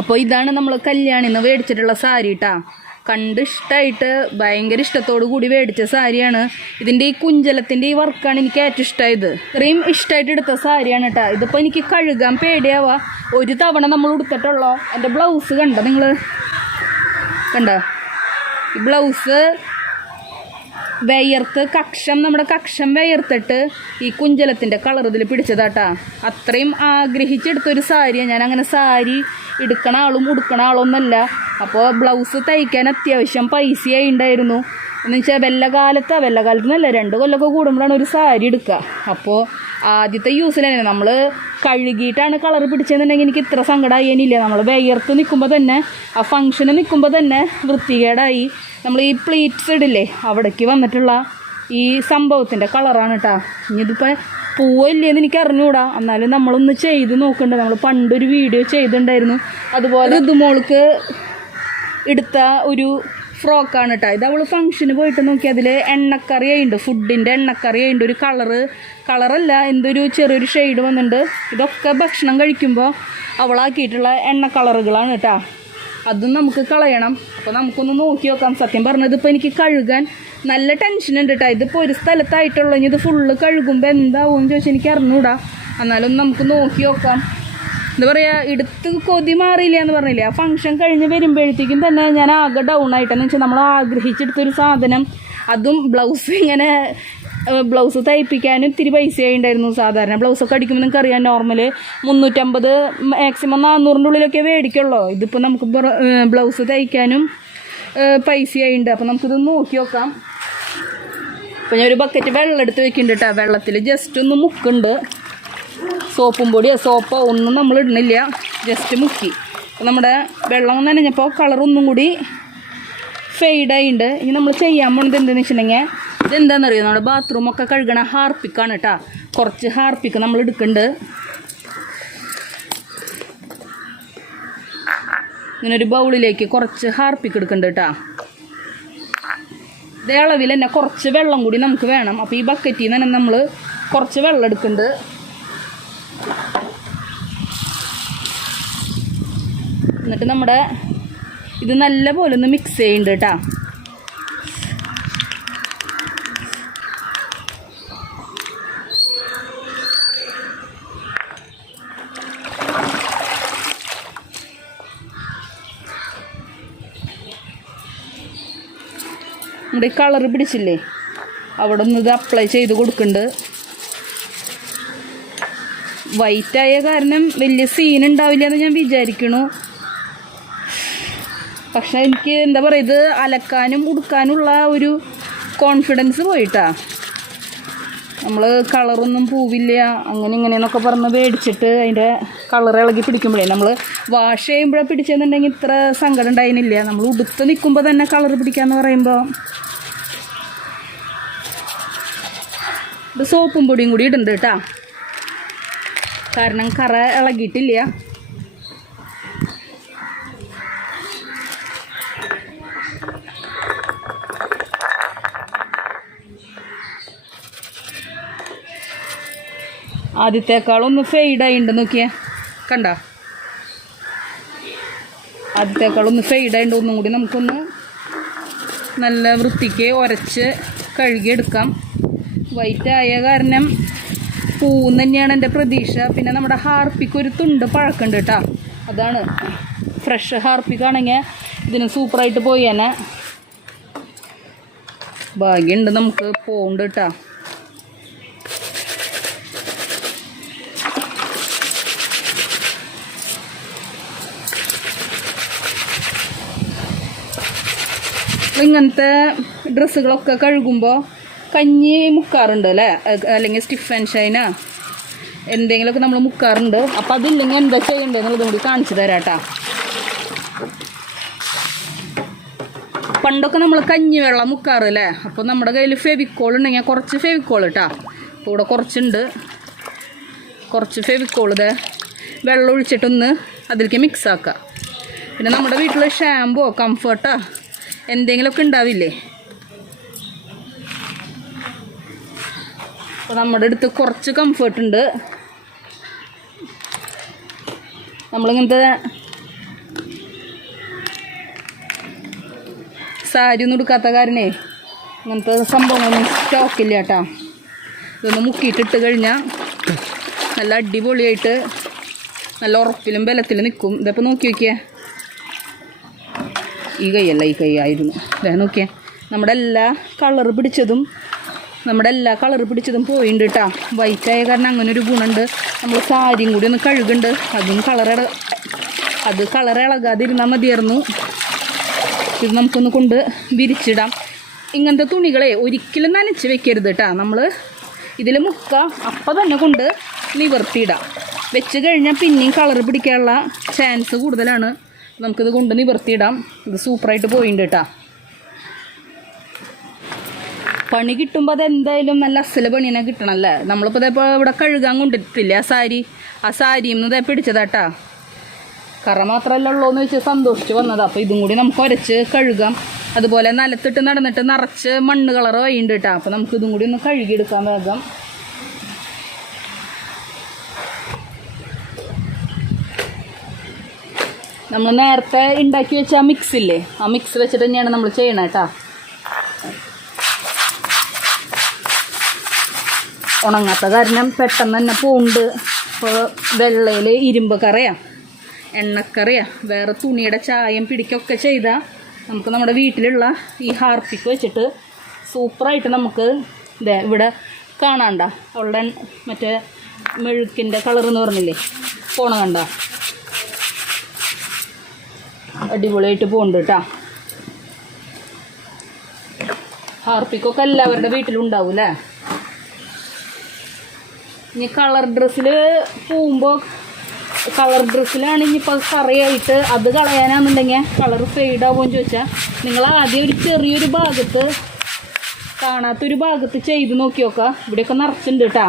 അപ്പോൾ ഇതാണ് നമ്മൾ കല്യാണിന്ന് മേടിച്ചിട്ടുള്ള സാരി കേട്ടാ കണ്ട് ഇഷ്ടമായിട്ട് ഭയങ്കര ഇഷ്ടത്തോടു കൂടി മേടിച്ച സാരിയാണ്. ഇതിന്റെ ഈ കുഞ്ചലത്തിന്റെ ഈ വർക്കാണ് എനിക്ക് ഏറ്റവും ഇഷ്ടമായത് ഇത്രയും ഇഷ്ടമായിട്ട് എടുത്ത സാരിയാണ് കേട്ടോ ഇതിപ്പോൾ എനിക്ക് കഴുകാൻ പേടിയാവാ. ഒരു തവണ നമ്മൾ ഉടുത്തിട്ടുള്ളോ? എന്റെ ബ്ലൗസ് കണ്ടോ നിങ്ങൾ കണ്ടോ? ബ്ലൗസ് വെയർത്ത് കക്ഷം നമ്മുടെ കക്ഷം വെയർത്തിട്ട് ഈ കുഞ്ചലത്തിന്റെ കളർ ഇതിൽ പിടിച്ചതാട്ടാ. അത്രയും ആഗ്രഹിച്ചെടുത്തൊരു സാരിയാണ് ഞാൻ അങ്ങനെ സാരി എടുക്കണ ആളും ഉടുക്കണ ആളൊന്നല്ല അപ്പോൾ ബ്ലൗസ് തയ്ക്കാൻ അത്യാവശ്യം പൈസയായി ഉണ്ടായിരുന്നു. എന്ന് വെച്ചാൽ വെല്ലകാലത്താ നല്ല രണ്ട് കൊല്ലമൊക്കെ കൂടുമ്പോഴാണ് ഒരു സാരി എടുക്കുക. അപ്പോൾ ആദ്യത്തെ യൂസിൽ തന്നെ നമ്മൾ കഴുകിയിട്ടാണ് കളർ പിടിച്ചതെന്നുണ്ടെങ്കിൽ എനിക്ക് ഇത്ര സങ്കടമായി ഇനിയില്ല നമ്മൾ വെയർത്ത് നിൽക്കുമ്പോൾ തന്നെ ആ ഫംഗ്ഷന് നിൽക്കുമ്പോൾ തന്നെ വൃത്തികേടായി. നമ്മൾ ഈ പ്ലീറ്റ്സ് ഇടില്ലേ അവിടേക്ക് വന്നിട്ടുള്ള ഈ സംഭവത്തിന്റെ കളറാണ് കേട്ടോ ഇനിയിതിപ്പോൾ പൂവല്ലേന്ന് എനിക്ക് അറിഞ്ഞുകൂടാ എന്നാലും നമ്മളൊന്ന് ചെയ്ത് നോക്കണ്ട. നമ്മൾ പണ്ടൊരു വീഡിയോ ചെയ്തിട്ടുണ്ടായിരുന്നു അതുപോലെ ഇതുമോൾക്ക് എടുത്ത ഒരു ഫ്രോക്കാണ് കേട്ടോ ഇത് അവൾ ഫംഗ്ഷന് പോയിട്ട് നോക്കി. അതിൽ എണ്ണക്കറി ആയിട്ടുണ്ട് ഫുഡിന്റെ എണ്ണക്കറി ആയിട്ടുണ്ട് ഒരു കളറ് കളറല്ല എന്തൊരു ചെറിയൊരു ഷെയ്ഡ് വന്നിട്ടുണ്ട് ഇതൊക്കെ ഭക്ഷണം കഴിക്കുമ്പോൾ അവളാക്കിയിട്ടുള്ള എണ്ണ കളറുകളാണ് കേട്ടോ അതും നമുക്ക് കളയണം. അപ്പോൾ നമുക്കൊന്ന് നോക്കി നോക്കാം. സത്യം പറഞ്ഞത് ഇപ്പോൾ എനിക്ക് കഴുകാൻ നല്ല ടെൻഷൻ ഉണ്ട് കേട്ടോ ഇതിപ്പോൾ ഒരു സ്ഥലത്തായിട്ടുള്ളൂ. ഇനി ഇത് ഫുള്ള് കഴുകുമ്പോൾ എന്താവും എന്ന് ചോദിച്ചാൽ എനിക്ക് അറിഞ്ഞൂടാ. എന്നാലും നമുക്ക് നോക്കി നോക്കാം. എന്താ പറയുക എടുത്ത് കൊതി മാറിയില്ല എന്ന് പറഞ്ഞില്ലേ? ആ ഫംഗ്ഷൻ കഴിഞ്ഞ് വരുമ്പോഴത്തേക്കും തന്നെ ഞാൻ ആകെ ഡൗൺ ആയിട്ടെന്ന് വെച്ചാൽ നമ്മൾ ആഗ്രഹിച്ചെടുത്തൊരു സാധനം. അതും ബ്ലൗസ് ഇങ്ങനെ ബ്ലൗസ് തയ്പ്പിക്കാനും ഇത്തിരി പൈസ ഉണ്ടായിരുന്നു സാധാരണ. ബ്ലൗസൊക്കെ അടിക്കുമ്പോൾ നിങ്ങൾക്ക് അറിയാം നോർമൽ മുന്നൂറ്റമ്പത് മാക്സിമം നാന്നൂറിന്റെ ഉള്ളിലൊക്കെ മേടിക്കുള്ളൂ. ഇതിപ്പോൾ നമുക്ക് ബ്ലൗസ് തയ്ക്കാനും പൈസ ഉണ്ട്. അപ്പോൾ നമുക്കിത് നോക്കി നോക്കാം. അപ്പോൾ ഞാൻ ഒരു ബക്കറ്റ് വെള്ളം എടുത്ത് വെക്കുന്നുണ്ട് കേട്ടോ വെള്ളത്തിൽ ജസ്റ്റ് ഒന്ന് മുക്കുണ്ട്. സോപ്പും പൊടിയോ. സോപ്പോ ഒന്നും നമ്മൾ ഇടുന്നില്ല. ജസ്റ്റ് മുക്കി. അപ്പോൾ നമ്മുടെ വെള്ളം നനഞ്ഞപ്പോൾ കളർ ഒന്നും കൂടി ഫെയ്ഡായിട്ടുണ്ട് ഇനി നമ്മൾ ചെയ്യാൻ പോണത് എന്താണെന്ന് വെച്ചിട്ടുണ്ടെങ്കിൽ ഇതെന്താണെന്നറിയോ നമ്മുടെ ബാത്റൂമൊക്കെ കഴുകണ ഹാർപ്പിക്കാണ് കേട്ടോ കുറച്ച് ഹാർപ്പിക്ക് നമ്മൾ എടുക്കുന്നുണ്ട് ഇങ്ങനെ ഒരു ബൗളിലേക്ക് കുറച്ച് ഹാർപ്പിക്ക് എടുക്കുന്നുണ്ട് കേട്ടോ ഇതേ അളവിൽ തന്നെ കുറച്ച് വെള്ളം കൂടി നമുക്ക് വേണം. അപ്പോൾ ഈ ബക്കറ്റിൽ നിന്ന് തന്നെ നമ്മൾ കുറച്ച് വെള്ളം എടുക്കുന്നുണ്ട് എന്നിട്ട് നമ്മുടെ ഇത് നല്ല പോലെ ഒന്ന് മിക്സ് ചെയ്യുന്നുണ്ട് കേട്ടോ നമ്മുടെ ഈ കളർ പിടിച്ചില്ലേ? അവിടെ നിന്ന് ഇത് അപ്ലൈ ചെയ്ത് കൊടുക്കുന്നുണ്ട് വൈറ്റ് ആയ കാരണം വലിയ സീൻ ഉണ്ടാവില്ല എന്ന് ഞാൻ വിചാരിക്കണു. പക്ഷെ എനിക്ക് എന്താ പറയുക ഇത് അലക്കാനും ഉടുക്കാനുള്ള ഒരു കോൺഫിഡൻസ് പോയിട്ടാ. നമ്മൾ കളറൊന്നും പൂവില്ല അങ്ങനെ ഇങ്ങനെയെന്നൊക്കെ പറഞ്ഞ് മേടിച്ചിട്ട് അതിന്റെ കളർ ഇളകി പിടിക്കുമ്പോഴേ നമ്മൾ വാഷ് ചെയ്യുമ്പോഴേ പിടിച്ചെന്നുണ്ടെങ്കിൽ ഇത്ര സങ്കടം ഉണ്ടായിരുന്നില്ല നമ്മൾ ഉടുത്ത് നിൽക്കുമ്പോൾ തന്നെ കളർ പിടിക്കാമെന്ന് പറയുമ്പോൾ ഇത് സോപ്പും പൊടിയും കൂടി ഇടുന്നുണ്ട് കേട്ടാ. കാരണം കറ ഇളകിയിട്ടില്ല. ആദ്യത്തേക്കാളൊന്ന് ഫെയ്ഡായിട്ടുണ്ട് നോക്കിയേ. കണ്ട? ആദ്യത്തേക്കാളൊന്ന് ഫെയ്ഡായിട്ടുണ്ട് ഒന്നും കൂടി നമുക്കൊന്ന് നല്ല വൃത്തിക്ക് ഉരച്ച് കഴുകിയെടുക്കാം. വൈറ്റ് ആയ കാരണം പൂവും തന്നെയാണ് എന്റെ പ്രതീക്ഷ. പിന്നെ നമ്മുടെ ഹാർപ്പിക്ക് ഒരു തുണ്ട് പഴക്കുണ്ട് കേട്ടോ. അതാണ്. ഫ്രഷ് ഹാർപ്പിക്കാണെങ്കിൽ ഇതിന് സൂപ്പറായിട്ട് പോയി തന്നെ. ഭാഗ്യമുണ്ട് നമുക്ക് പോകുന്നുണ്ട് കേട്ടോ. ഇങ്ങനത്തെ ഡ്രസ്സുകളൊക്കെ കഴുകുമ്പോൾ കഞ്ഞി മുക്കാറുണ്ട് അല്ലേ? അല്ലെങ്കിൽ സ്റ്റിഫ് ആൻഡ് ഷൈന എന്തെങ്കിലുമൊക്കെ നമ്മൾ മുക്കാറുണ്ട്. അപ്പം അതില്ലെങ്കിൽ എന്താ ചെയ്യേണ്ടതെന്നുള്ളതും കൂടി കാണിച്ചു തരാം പണ്ടൊക്കെ നമ്മൾ കഞ്ഞി വെള്ളം മുക്കാറ് അല്ലേ? അപ്പോൾ നമ്മുടെ കയ്യിൽ ഫെവിക്കോൾ ഉണ്ടെങ്കിൽ കുറച്ച് ഫെവിക്കോൾ കേട്ടോ അപ്പോൾ ഇവിടെ കുറച്ചുണ്ട്. കുറച്ച് ഫെവിക്കോൾ ഇത് വെള്ളം ഒഴിച്ചിട്ടൊന്ന് അതിലേക്ക് മിക്സ് ആക്കുക പിന്നെ നമ്മുടെ വീട്ടിൽ ഷാമ്പോ കംഫർട്ടോ എന്തെങ്കിലുമൊക്കെ ഉണ്ടാവില്ലേ? അപ്പോൾ നമ്മുടെ അടുത്ത് കുറച്ച് കംഫേർട്ട് ഉണ്ട്. നമ്മളിങ്ങനത്തെ സാരി ഒന്നും എടുക്കാത്ത കാരണേ അങ്ങനത്തെ സംഭവങ്ങളൊന്നും സ്റ്റോക്കില്ല കേട്ടോ. ഇതൊന്ന് മുക്കിയിട്ടിട്ട് കഴിഞ്ഞാൽ നല്ല അടിപൊളിയായിട്ട് നല്ല ഉറപ്പിലും ബലത്തിലും നിൽക്കും. ഇതപ്പോൾ നോക്കി നോക്കിയേ. ഈ കൈയല്ല ഈ കൈ ആയിരുന്നു. ഇതാ നോക്കിയേ. നമ്മുടെ എല്ലാ കളർ പിടിച്ചതും നമ്മുടെ എല്ലാ കളർ പിടിച്ചതും പോയിണ്ട് കേട്ടോ വൈറ്റ് ആയ കാരണം അങ്ങനെ ഒരു ഗുണമുണ്ട് നമ്മൾ സാരിയും കൂടി ഒന്ന് കഴുകുണ്ട്. അതും കളർ അത് കളർ ഇളകാതിരുന്നാൽ മതിയായിരുന്നു. ഇത് നമുക്കൊന്ന് കൊണ്ട് വിരിച്ചിടാം. ഇങ്ങനത്തെ തുണികളെ ഒരിക്കലും നനച്ച് വെക്കരുത് കേട്ടോ നമ്മൾ ഇതിൽ മുക്ക അപ്പം തന്നെ കൊണ്ട് നിവർത്തിയിടാം. വെച്ച് കഴിഞ്ഞാൽ പിന്നെയും കളർ പിടിക്കാനുള്ള ചാൻസ് കൂടുതലാണ്. നമുക്കിത് കൊണ്ട് നിവർത്തിയിടാം. ഇത് സൂപ്പറായിട്ട് പോയിട്ടുണ്ട് കേട്ടോ പണി കിട്ടുമ്പോൾ അതെന്തായാലും നല്ല അസല പണി തന്നെ കിട്ടണമല്ലേ നമ്മളിപ്പോൾ ഇതേപ്പോൾ ഇവിടെ കഴുകാൻ കൊണ്ടിട്ടില്ലേ ആ സാരി? ആ സാരിയിൽ നിന്ന് ഇതേ പിടിച്ചതാട്ടാ. കറ മാത്രമല്ല ഉള്ളൂന്ന് വെച്ച് സന്തോഷിച്ച് വന്നതാണ് അപ്പോൾ ഇതും കൂടി നമുക്ക് ഉരച്ച് കഴുകാം. അതുപോലെ നിലത്തിട്ട് നടന്നിട്ട് നിറച്ച് മണ്ണ് കളർ വൈകിണ്ട് കേട്ടോ അപ്പോൾ നമുക്ക് ഇതും കൂടി ഒന്ന് കഴുകിയെടുക്കാൻ വേഗം. നമ്മൾ നേരത്തെ ഉണ്ടാക്കി വെച്ച ആ മിക്സ് ഇല്ലേ? ആ മിക്സ് വെച്ചിട്ട് തന്നെയാണ് നമ്മൾ ചെയ്യണേട്ടാ ഉണങ്ങാത്ത കാരണം പെട്ടെന്ന് തന്നെ പൂണ്ട്. ഇപ്പോൾ വെള്ളയിൽ ഇരുമ്പ് കറിയാ എണ്ണക്കറിയാ വേറെ തുണിയുടെ ചായം പിടിക്കൊക്കെ ചെയ്താൽ നമുക്ക് നമ്മുടെ വീട്ടിലുള്ള ഈ ഹാർപ്പിക്ക് വെച്ചിട്ട് സൂപ്പറായിട്ട് നമുക്ക് ഇതേ ഇവിടെ കാണാണ്ട. അവളുടെ മറ്റേ മെഴുക്കിന്റെ കളർ എന്ന് പറഞ്ഞില്ലേ പോണ കണ്ട. അടിപൊളിയായിട്ട് പോകുന്നുണ്ട് കേട്ടോ ഹാർപ്പിക്കൊക്കെ എല്ലാവരുടെ വീട്ടിലും ഉണ്ടാവും അല്ലേ ഇനി കളർ ഡ്രസ്സിൽ പോകുമ്പോൾ കളർ ഡ്രസ്സിലാണ് ഇനിയിപ്പോൾ കറിയായിട്ട് അത് കളയാനാണെന്നുണ്ടെങ്കിൽ കളർ ഫെയ്ഡ് ആവുമെന്ന് ചോദിച്ചാൽ നിങ്ങൾ ആദ്യം ഒരു ചെറിയൊരു ഭാഗത്ത് കാണാത്തൊരു ഭാഗത്ത് ചെയ്ത് നോക്കി നോക്കുക ഇവിടെയൊക്കെ നിറച്ചിട്ടുണ്ട് കേട്ടോ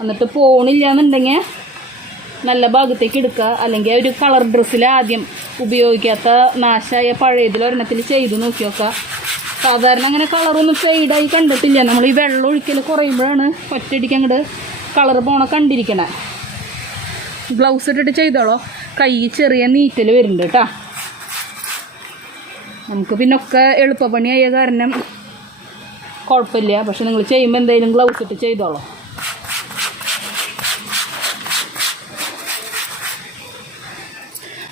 എന്നിട്ട് പോണില്ല എന്നുണ്ടെങ്കിൽ നല്ല ഭാഗത്തേക്ക് എടുക്കുക അല്ലെങ്കിൽ ഒരു കളർ ഡ്രസ്സിൽ ആദ്യം ഉപയോഗിക്കാത്ത നാശമായ പഴയതിലൊരെണ്ണത്തിൽ ചെയ്ത് നോക്കി നോക്കുക സാധാരണ അങ്ങനെ കളറൊന്നും ഫെയ്ഡായി കണ്ടിട്ടില്ല. നമ്മൾ ഈ വെള്ളം ഒഴിക്കൽ കുറയുമ്പോഴാണ് ഒറ്റയടിക്ക് അങ്ങോട്ട് കളർ പോണ കണ്ടിരിക്കണേ. ഗ്ലൗസ് ഇട്ടിട്ട് ചെയ്തോളോ. കൈ ചെറിയ നീറ്റൽ വരുന്നുണ്ട് കേട്ടോ നമുക്ക് പിന്നൊക്കെ എളുപ്പപ്പണിയായ കാരണം കുഴപ്പമില്ല. പക്ഷെ നിങ്ങൾ ചെയ്യുമ്പോൾ എന്തെങ്കിലും ഗ്ലൗസ് ഇട്ട് ചെയ്തോളൂ.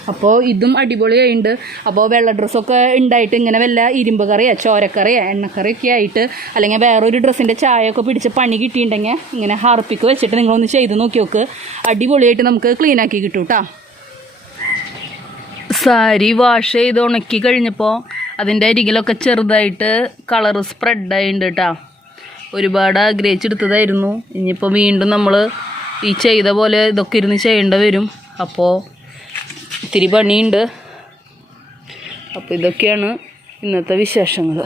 അപ്പോൾ ഇതും അടിപൊളിയായിട്ടുണ്ട് അപ്പോൾ വെള്ള ഡ്രസ്സൊക്കെ ഉണ്ടായിട്ട് ഇങ്ങനെ വല്ല ഇരുമ്പ് കറിയോ ചോരക്കറിയോ എണ്ണക്കറിയൊക്കെ ആയിട്ട് അല്ലെങ്കിൽ വേറൊരു ഡ്രസ്സിന്റെ ചായയൊക്കെ പിടിച്ച് പണി കിട്ടിയിട്ടുണ്ടെങ്കിൽ ഇങ്ങനെ ഹാർപ്പിക്ക് വെച്ചിട്ട് നിങ്ങളൊന്ന് ചെയ്ത് നോക്കി നോക്ക്. അടിപൊളിയായിട്ട് നമുക്ക് ക്ലീൻ ആക്കി കിട്ടും കേട്ടോ സാരി വാഷ് ചെയ്ത് ഉണക്കി കഴിഞ്ഞപ്പോൾ അതിന്റെ അരികിലൊക്കെ ചെറുതായിട്ട് കളർ സ്പ്രെഡായിട്ടുണ്ട് കേട്ടോ ഒരുപാട് ആഗ്രഹിച്ചെടുത്തതായിരുന്നു. ഇനിയിപ്പോൾ വീണ്ടും നമ്മൾ ഈ ചെയ്ത പോലെ ഇതൊക്കെ ഇരുന്ന് ചെയ്യേണ്ടി വരും. അപ്പോൾ ഇത്തിരി പണിയുണ്ട് അപ്പോൾ ഇതൊക്കെയാണ് ഇന്നത്തെ വിശേഷങ്ങൾ